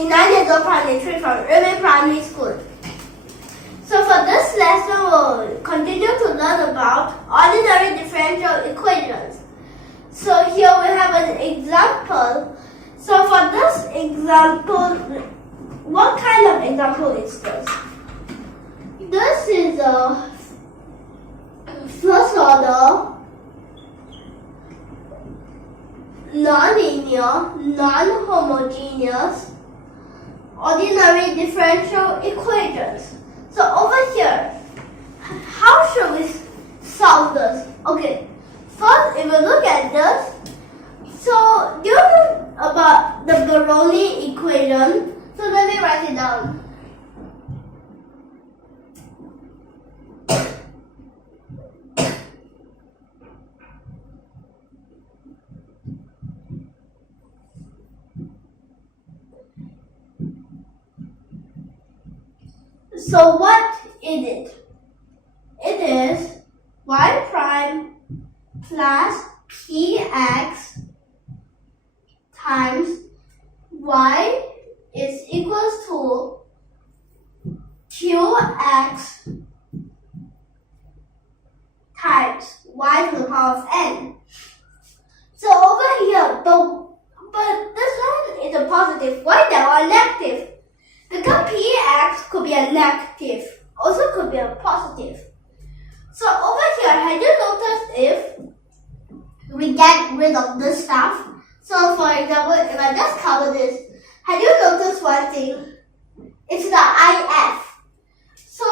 29 years old primary 3 from Irving Primary School. So for this lesson, we'll continue to learn about ordinary differential equations. So here we have an example. So for this example, what kind of example is this? This is a first order, non-linear, non-homogeneous, ordinary differential equations. So over here, how should we solve this? Okay, first if we look at this, so do you know about the Biroli equation? So let me write it down. So what is it? It is y prime plus px times y is equals to qx times y to the power of n. So over here, but this one is a positive. Why that one negative? Because px could be a negative, also could be a positive. So over here, have you noticed if we get rid of this stuff? So for example, if I just cover this, have you noticed one thing? It's the if. So,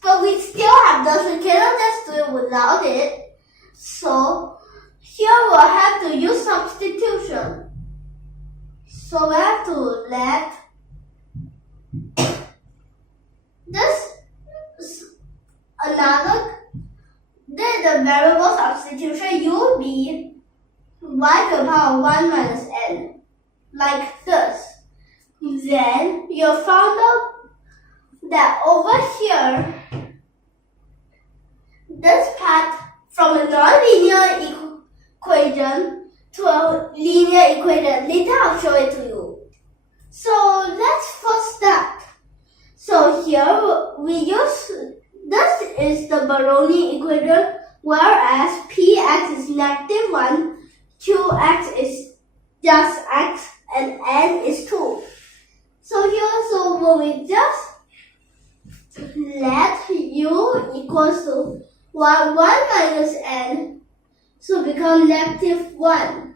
but we still have this, we cannot just do it without it. So here we'll have to use substitution. So we have to let this then the variable substitution u be y to the power of 1 minus n, like this. Then you found out that over here, this part from a non-linear equation to a linear equation. Later I'll show it to you. So let's first start. So here we use, this is the Biroli equation, whereas px is negative 1, qx is just x, and n is 2. So here, so when we just let u equals to 1 minus n, so become negative 1.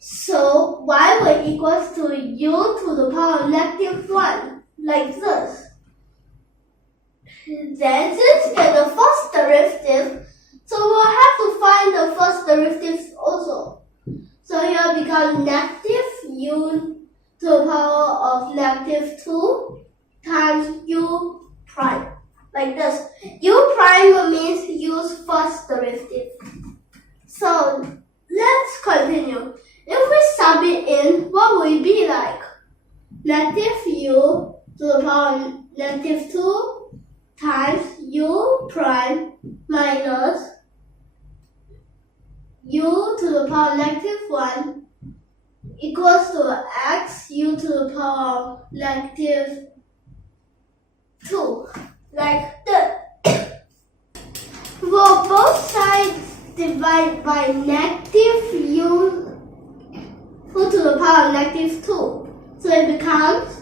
So y will equals to u to the power of negative 1, like this. Then since we are the first derivative, so we'll have to find the first derivative also. So here becomes negative u to the power of negative 2 times u prime, like this. U prime means use first derivative. So let's continue. If we sub it in, what will it be like? Negative u to the power of negative 2 times u prime minus u to the power of negative 1 equals to x u to the power of negative 2, like this. Well, both sides divide by negative u to the power of negative 2. So it becomes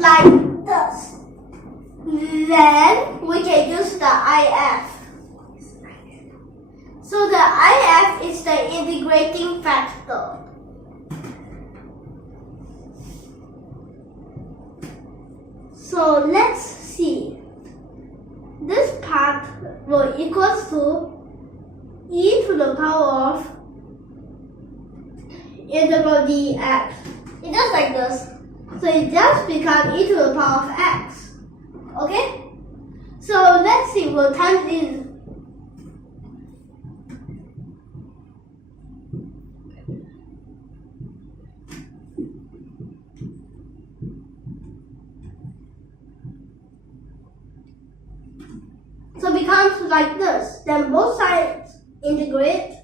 like this. Then we can use the if. So the if is the integrating factor. So let's see. This part will equals to e to the power of integral dx. It just like this. So it just becomes e to the power of x. Okay? So let's see, we'll times in. like this. Then both sides integrate.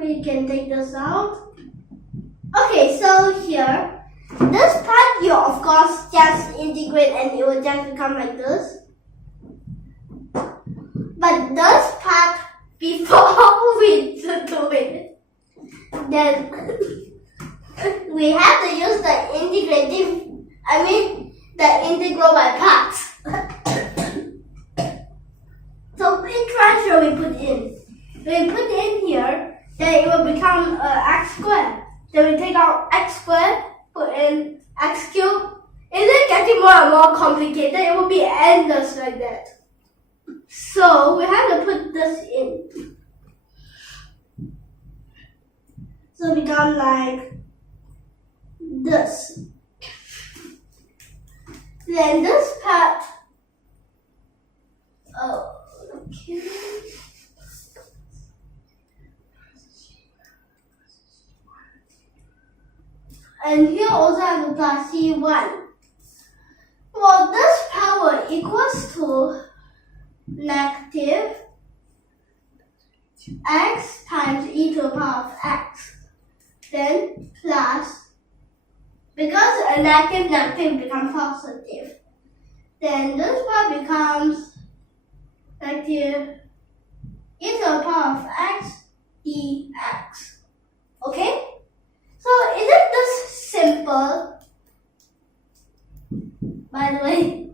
We can take this out. Okay, so here, this part you of course just integrate and it will just become like this. But this part, before we do it, then we have to use the integral by parts. So which one should we put in? When we put in here, then it will become x squared. Then we take out x squared, put in x cubed. Is it getting more and more complicated? It will be endless like that. So we have to put this in. So it become like this. Then this part, okay. And here also I have to plus C1. Well, this power equals to negative x times e to the power of x. Then plus, because a negative becomes positive. Then this part becomes negative e to the power of x dx. Okay? So isn't this simple? By the way,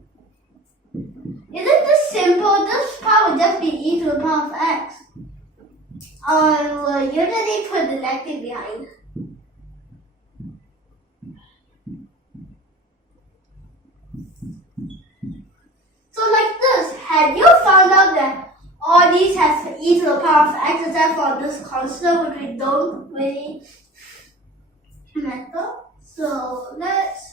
isn't this simple? This part would just be e to the power of x. We'll usually put the negative behind. So like this, have you found out that all these have e to the power of x except for this constant which we don't really matter? So let's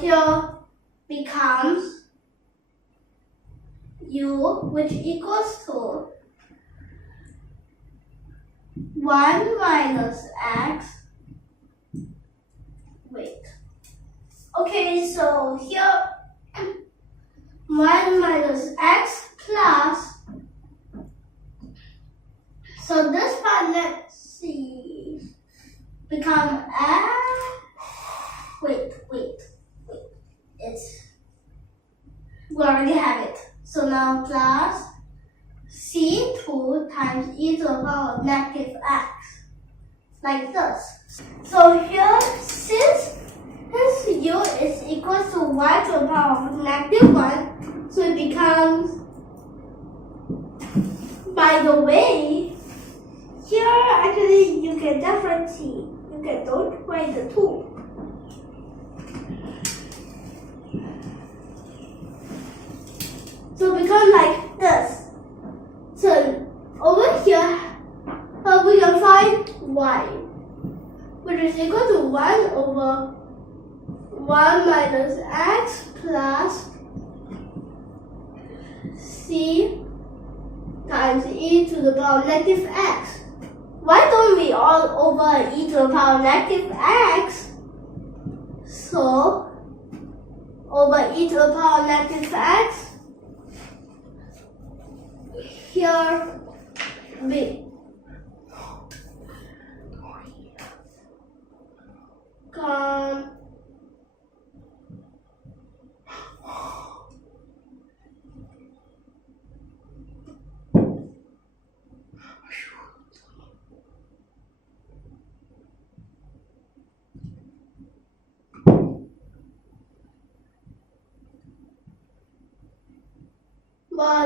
here becomes u, which equals to 1 minus x. Wait. Okay, so here 1 minus x plus. So this part, let's see, become wait. We already have it. So now plus C2 times e to the power of negative x. Like this. So here, since u is equal to y to the power of negative 1, so it becomes, by the way, here actually you can differentiate. Don't write the 2. So become like this. So over here, we can find y, which is equal to 1 over 1 minus x plus c times e to the power of negative x. Why don't we all over e to the power of negative x? So over e to the power of negative x, here become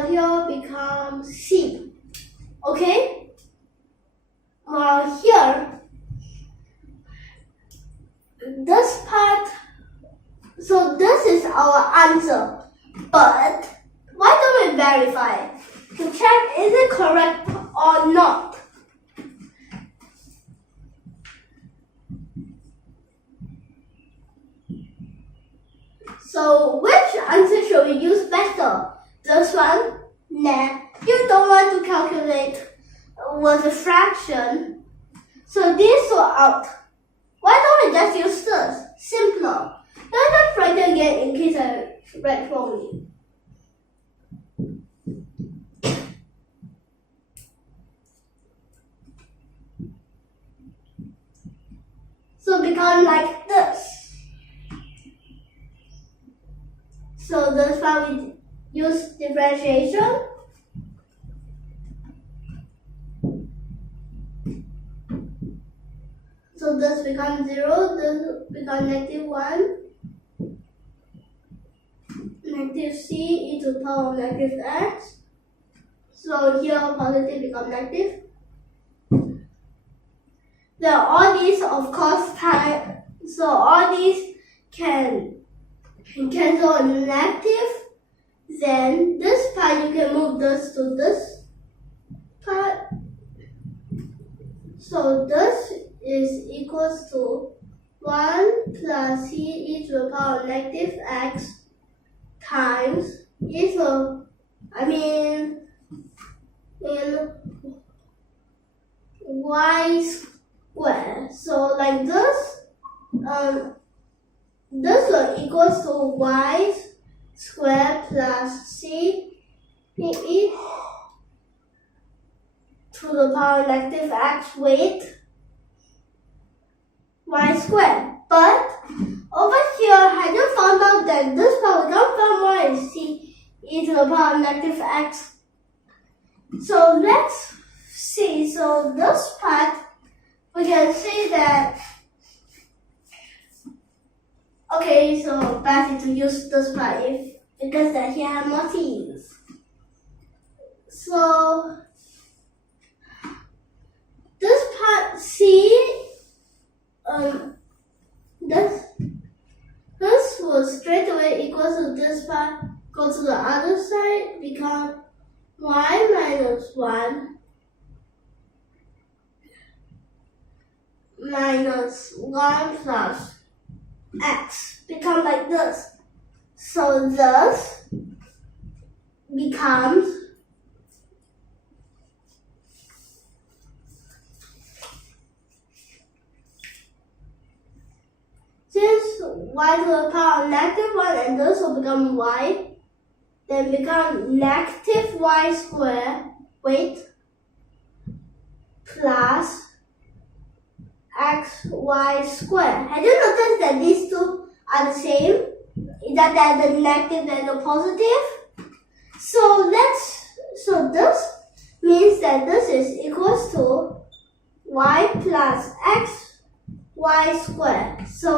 here becomes C. Okay? Well, here, this part, so this is our answer. But why don't we verify to check is it correct or not? So which answer should we use better? This one? Nah, you don't want to calculate with a fraction. So these are out. Why don't we just use this? Simpler. Let us write it again in case I read wrongly. So become like this. So that's why we use differentiation. So this becomes 0, this becomes -1, -c e to the power of -x. So here positive becomes negative. Then all these, of course, so all these can cancel a negative. Then this part, you can move this to this part. So this is equals to 1 plus c e to the power of -x times in y squared. So like this, this will equals to y squared plus c e to the power of -x with y squared. But over here, I just found out that this part we don't find y is c e to the power of -x. So let's see. So this part, we can see that. Okay, so better to use this part because that here have more t's. So this part C, this will straight away equals to this part. Go to the other side, become y minus 1 minus 1 plus x. Become like this. So this becomes since y to the power of -1 and this will become y, then become -y squared plus xy squared. Have you noticed that these two are the same? That they're the negative and the positive? So this means that this is equals to y plus xy squared. So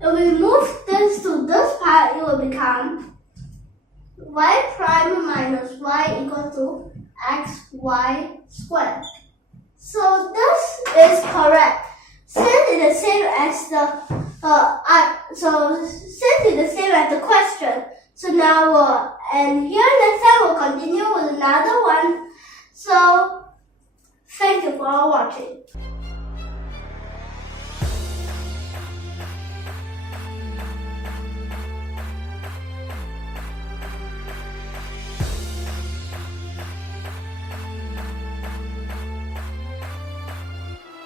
if we move this to this part, it will become y prime minus y equals to xy squared. So this is correct. Since it's the same as the question. So now and here next time we'll continue with another one. So thank you for watching.